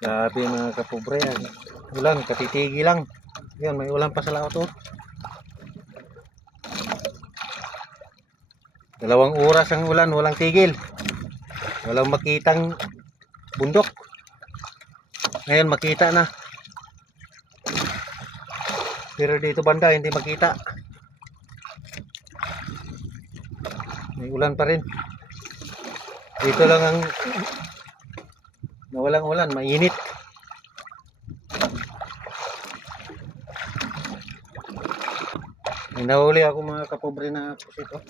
Grabe mga kapobre. Ulan, katitigi lang. Yan, may ulan pa sa laot oh. 2 oras ang ulan, walang tigil. Walang makitang bundok. Ngayon makita na. Pero dito banda hindi makita. May ulan pa rin. Dito lang ang nawalang ulan, mainit. May nahuli ako mga kapobre na pusit oh.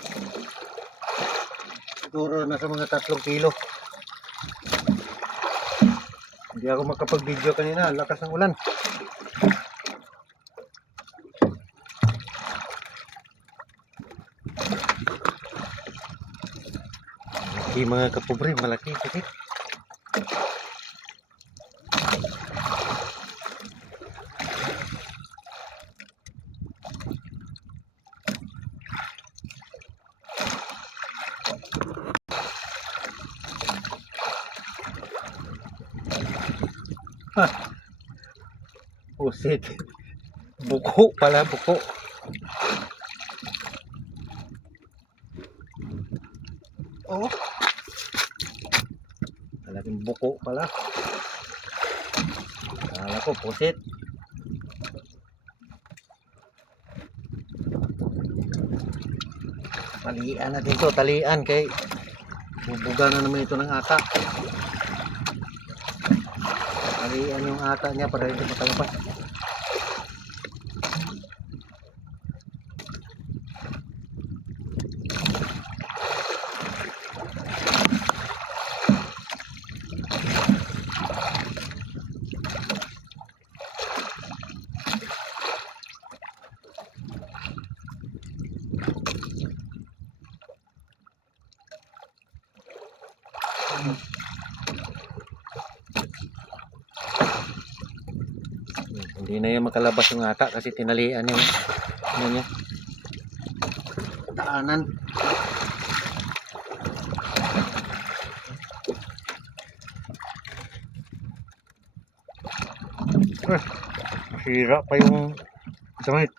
Siguro nasa mga 3 kilo. Hindi ako makapag-video kanina, lakas ng ulan. Malaki mga kapobre, malaki pusit. Pusit. Buko pala, buko. Oh. Talagang buko pala. Kala ko pusit. Talian natin to, talian kay bubuga na naman ito ng ata. Talian yung ata niya para hindi makalabas. Hindi na yan makalabas yung ata kasi tinalian yung ano niya, daanan. Masira pa yung damit.